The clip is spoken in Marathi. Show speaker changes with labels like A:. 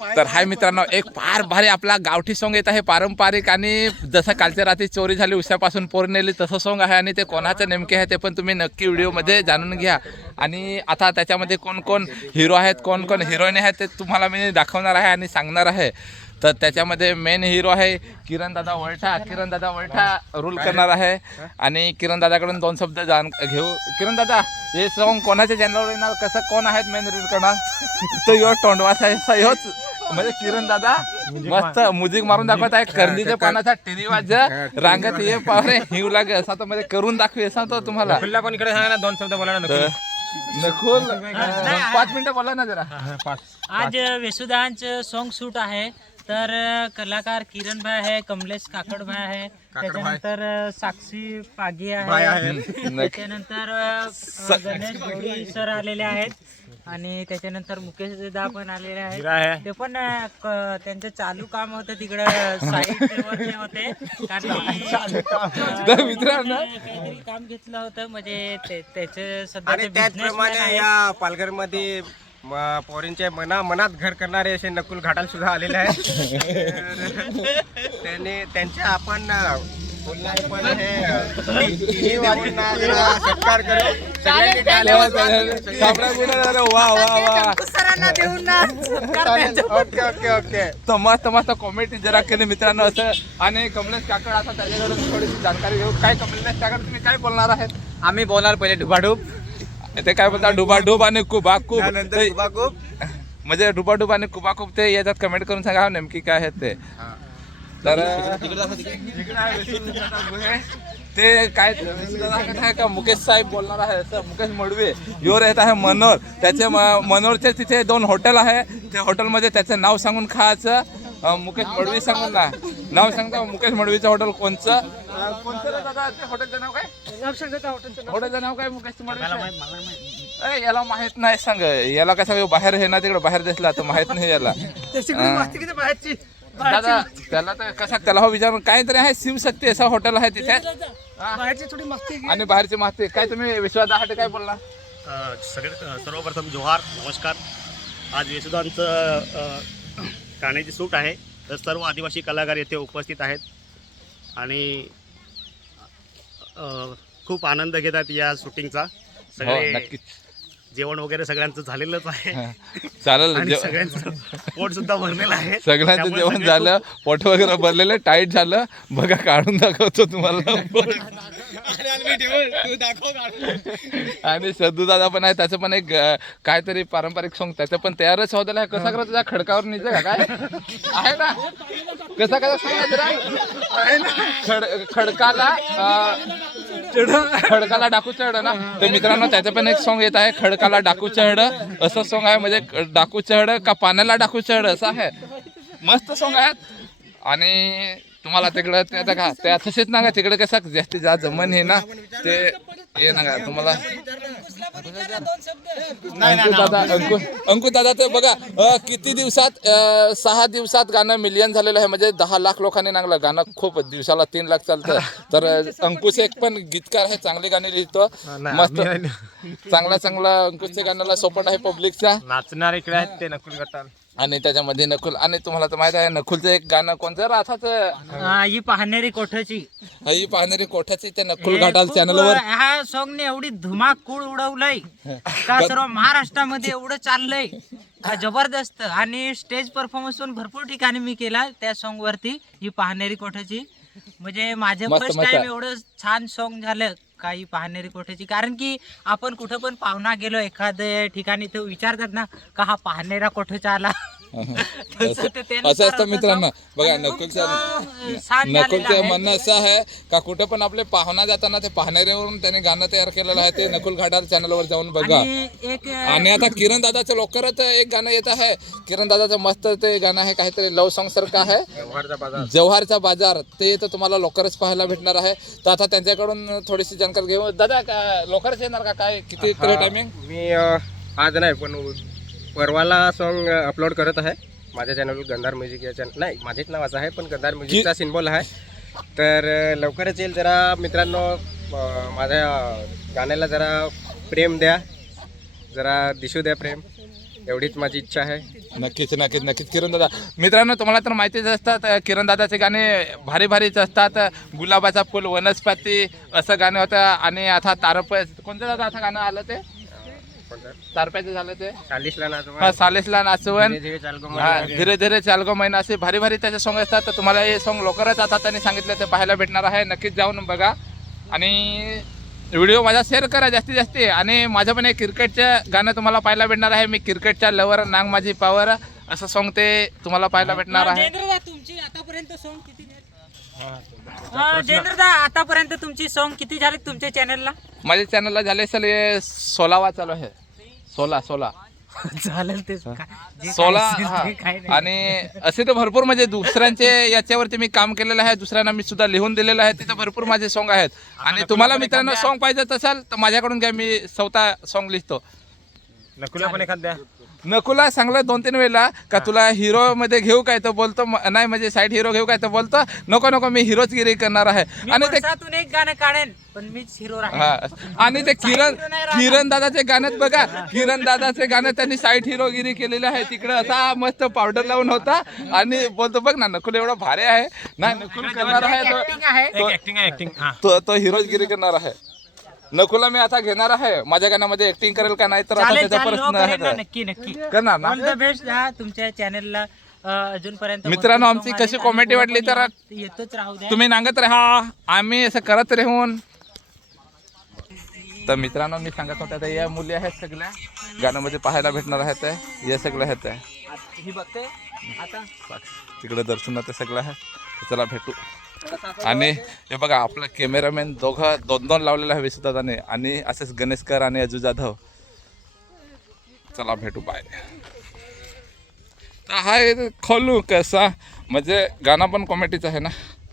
A: तर हाय मित्रांनो एक फार भारी आपला गावठी सॉंग येत आहे पारंपरिक आणि जसं कालच्या रात्री चोरी झाली उशापासून पोर नेली तसं सॉंग आहे आणि ते कोणाचं नेमके आहे ते पण तुम्ही नक्की व्हिडिओमध्ये जाणून घ्या. आणि आता त्याच्यामध्ये कोण कोण हिरो आहेत कोण कोण हिरोईन आहेत ते तुम्हाला मी दाखवणार आहे आणि सांगणार आहे. तर त्याच्यामध्ये मेन हिरो आहे किरण दादा वळठा. किरण दादा वळठा रूल करणार आहे. आणि किरण दादाकडून दोन शब्द जाण घेऊ. किरण दादा हे सॉंग कोणाच्या चॅनलवर येणार? कसं कोण आहेत मेन रील करणार? तो यो तोंडवास आहे म्हणजे किरण दादा मस्त म्युझिक मारून दाखवत आहे. कर्दीच्या पानाचा टिरी वाज. रांगत ये पावरे हिव लागे असा तो मध्ये करून दाखवे असा तो तुम्हाला.
B: खुल्ला पण इकडे सांगा ना दोन शब्द बोला ना
A: तर नकुल. अं, पाच मिनिटं बोला ना जरा.
C: आज वेसुदांचं सॉन्ग शूट आहे. तर कलाकार किरण भाई आहे कमलेश काकड भाई आहे. त्याच्यानंतर साक्षी पागी आहे. त्याच्यानंतर गणेश गौरी सर आलेले आहेत. आणि त्याच्यानंतर मुकेश दा पण आलेले आहेत.
B: आहे.
C: ते पण क- त्यांचं चालू काम होतं तिकडं साईड होते. कारण
A: मित्रांनो?
C: काहीतरी काम घेतलं होतं. म्हणजे ते- त्याचे सध्या
B: आणि त्याचप्रमाणे. या पालघरमध्ये पोरींच्या मना मनात घर करणारे असे नकुल घाटाल सुद्धा आलेले आहेत. त्याने त्यांच्या आपण अं,
A: मस्त मस्त कॉमेडी जरा केली मित्रांनो असं आणि कमलेश काकड आता त्याच्याकडून थोडीशी जाणकारी घेऊ काय कमलेश काकड तुम्ही काय बोलणार आहेत
B: आम्ही बोलणार पहिले डुबाडूब.
A: ते काय बोलतात? डुबाडूब आणि कुबाकूब. म्हणजे डुबाडुब आणि कुबाकुब ते याच्यात कमेंट करून सांगा नेमकी काय आहेत ते. तर. ते काय आहे का? मुकेश साहेब बोलणार आहे मुकेश मडवे यो रहत आहे मनोर. त्याचे मनोरचे तिथे दोन हॉटेल आहे. त्या हॉटेलमध्ये त्याचं नाव सांगून खायचं. मुकेश मडवी सांगून ना नाव सांगता मुकेश मडवीचं हॉटेल कोणचं? कोणतं दादा? ते हॉटेलचं नाव काय? हॉटेलचं नाव काय मुकेश मडवी ए, याला माहीत नाही सांग. याला कसं ह्यो बाहेर हे ना तिकडे बाहेर दिसला तर माहीत नाही याला. हा. दादा त्याला तर कसा त्याला हो विचारून काहीतरी आहे शिवशक्ती असं हॉटेल आहे तिथे. हा. आणि बाहेरची माहिती काय तुम्ही विश्वासासाठी काय बोलला?
D: अ, सगळे अ, सर्वप्रथम जोहार नमस्कार. आज यशोदांचं अ, गाण्याची सूट आहे. तर सर्व आदिवासी कलाकार येथे उपस्थित आहेत. आणि अ, खूप आनंद घेतात या शूटिंगचा
A: हो
D: सगळे
A: नक्कीच.
D: जेवण वगैरे सगळ्यांचं झालेलंच आहे.
A: चालेल
D: आणि
A: जेव-
D: सगळ्यांचं पोट सुद्धा भरलेलं आहे.
A: सगळ्यांचं
D: त्यामुळे
A: जेवण
D: सगळे
A: झालं पोट वगैरे भरलेलं टाईट झालं. बघा काढून दाखवतो तुम्हाला. आणि सद्दू दादा पण आहे त्याचं पण एक अं, काहीतरी पारंपरिक सॉंग त्याचं पण तयारच होत आहे कसा करा तुझ्या खडकावर निघतं का? काय? आहे ना? कसा कसा सांगा जरा आहे ना? खड खडकाला अं, खडकाला डाकू चढ ना. तर मित्रांनो त्याचं पण एक सॉंग येत आहे खडकाला डाकू चढ असं सॉंग आहे म्हणजे डाकू चढ का पाण्याला डाकू चढ असं आहे. मस्त सॉंग आहेत आणि तुम्हाला तिकडं ते आता का ते तसेच ना का तिकडे कसं जास्तीत जास्त जमन हे ना ते हे ना का तुम्हाला अंकुश दादा अंकुश अंकुश दादा ते बघा अं, किती दिवसात अं, सहा दिवसात गाणं मिलियन झालेलं आहे. म्हणजे दहा लाख लोकांनी नांगलं गाणं खूप दिवसाला तीन लाख चालतं. तर अं, अंकुश एक पण गीतकार आहे चांगली गाणी लिहितो. मस्त. चांगला चांगला अंकुशच्या गाण्याला सपोर्ट आहे पब्लिकचा
B: नाचणार इकडे आहेत ते नकुल घाटाल
A: आणि त्याच्यामध्ये नकुल आणि तुम्हाला तर माहीत आहे नकुलचं एक गाणं कोणतं? राथाचं
C: हा, ही पाहणेरी कोठाची.
A: ही पाहणारी कोठ्याची त्या नकुल घाटाल चॅनलवर
C: ह्या सॉंग ने एवढी धुमाकूळ उडवलंय. का सर्व महाराष्ट्रामध्ये एवढं चाललंय? का जबरदस्त? आणि स्टेज परफॉर्मन्स पण भरपूर ठिकाणी मी केला त्या सॉन्ग वरती ही पाहणेरी कोठाची. म्हणजे माझं
A: मस्त,
C: फर्स्ट
A: मस्त.
C: टाइम एवढं छान सॉन्ग झालं काही पाहणेरी कोठाची. कारण की आपण कुठं पण पाहुणा गेलो एखाद्या ठिकाणी तर विचारतात ना का हा पाहणेरा कोठाचा आला? ते
A: असं असतं मित्रांनो. बघा
C: खूप,
A: नकुलचं. म्हणणं असं आहे का कुठं पण आपले पाहुणा जाताना ते पाहणाऱ्यावरून त्याने गाणं तयार केलेलं आहे ते नकुल घाटाल चॅनलवर जाऊन बघा.
C: आणि एक
A: आणि आता किरण दादाचं लवकरच एक गाणं येत आहे. किरण दादाचं मस्त ते गाणं आहे काहीतरी लव सॉंग सारखं आहे.
B: जव्हारचा बाजार.
A: जव्हारचा बाजार ते तर तुम्हाला लवकरच पाहायला भेटणार आहे. तर आता त्यांच्याकडून थोडीशी जानकारी घेऊ. दादा का लवकरच येणार का? काय किती टायमिंग
B: मी आज नाही पण परवाला सॉन्ग अपलोड करत आहे. माझ्या चॅनलवर गंधार म्युझिक या चॅनल नाही माझेच नावाचं आहे पण गंधार म्युझिकचा सिम्बॉल आहे. तर लवकरच येईल जरा मित्रांनो माझ्या गाण्याला जरा प्रेम द्या. जरा दिसू द्या प्रेम. एवढीच माझी इच्छा आहे.
A: नक्कीच नक्कीच नक्कीच. किरण दादा मित्रांनो तुम्हाला तर माहितीच असतात किरण दादाचे गाणे भारी भारीच असतात. गुलाबाचा फुल वनस्पती असं गाणं होतं. आणि आता तारप कोणतं दादा आता गाणं आलं ते? तारप्याचं झालं ते. हा सालेसला नाचवण.
B: धीरे धीरे
A: चालगो महिना. असे भारी भारी त्याचे सॉंग असतात. तर तुम्हाला हे सॉंग लवकरच आता त्यांनी सांगितलं ते पाहायला भेटणार आहे. नक्कीच जाऊन बघा. आणि व्हिडिओ माझा शेअर करा जास्तीत जास्त. आणि माझं पण एक क्रिकेटचं गाणं तुम्हाला पाहायला भेटणार आहे. मी क्रिकेटच्या लवर नांग माझी पावर असं सॉंग ते तुम्हाला पाहायला भेटणार आहे.
C: तुमची आतापर्यंत सॉंग किती जयेंद्रदा आतापर्यंत तुमची सॉंग किती झाले तुमच्या चॅनलला
A: माझ्या चॅनलला झाले असेल हे सोलावा चालू आहे. सोला सोला.
C: चालेल
A: हा.
C: ते काय नाही.
A: आणि असे तर भरपूर म्हणजे दुसऱ्यांचे याच्यावरती मी काम केलेलं आहे दुसऱ्यांना मी सुद्धा लिहून दिलेलं आहे तिथं भरपूर माझे सॉंग आहेत. आणि तुम्हाला मित्रांनो सॉंग पाहिजे असाल तर माझ्याकडून घ्या मी स्वतः सॉंग लिहितो.
B: नकुला पण एखाद्या
A: नकुला सांगलं दोन तीन वेळेला का तुला हिरो मध्ये घेऊ काय तर बोलतो म- नाही म्हणजे साईड हिरो घेऊ काय तर बोलतो नको नको मी हिरोच गिरी करणार आहे. आणि ते
C: वर्षातून एक गाणं काढेन पण मीच हिरो
A: हा. आणि ते किरण किरण दादाचे गाण्यात बघा. किरण दादाचे गाणं त्यांनी साईड हिरोगिरी केलेले आहे. तिकडे असा मस्त पावडर लावून होता. आणि बोलतो बघ ना नकुल एवढा भारी आहे. नाही नकुल करणार आहे. तो-
B: ऍक्टिंग आहे. ऍक्टिंग हा.
A: तो तो हिरोगिरी करणार आहे. नकुला मी आता घेणार आहे. माझ्या गाण्यामध्ये ऍक्टिंग करेल का नाही तर आता
C: चालेल
A: त्याचा
C: चालेल. हो,
A: प्रश्न आहे
C: नक्की नक्की.
A: करणार ना?
C: ऑल द बेस्ट तुमच्या चॅनलला अजूनपर्यंत
A: मित्रांनो, आमची कशी comedy
C: आणि
A: वाटली तर-
C: येतच राहू द्या.
A: तुम्ही नांगत राहा. आम्ही असं करत राहून. तर मित्रांनो मी सांगत होता तर या मुली आहेत सगळ्या. गाण्यामध्ये पाहायला भेटणार आहेत या सगळ्या आहेत
C: ही बघते. आता?
A: तिकडे दर्शन ते सगळं आहे. तर चला भेटू. आणि हे बघा आपला कॅमेरामॅन दोघं दोन दोन लावलेला आहे विसुदादाने. आणि असेच गणेशकर आणि अजू जाधव. चला भेटू बाय तर हा खोलू कसा? म्हणजे गाणं पण कॉमेडीचं आहे ना?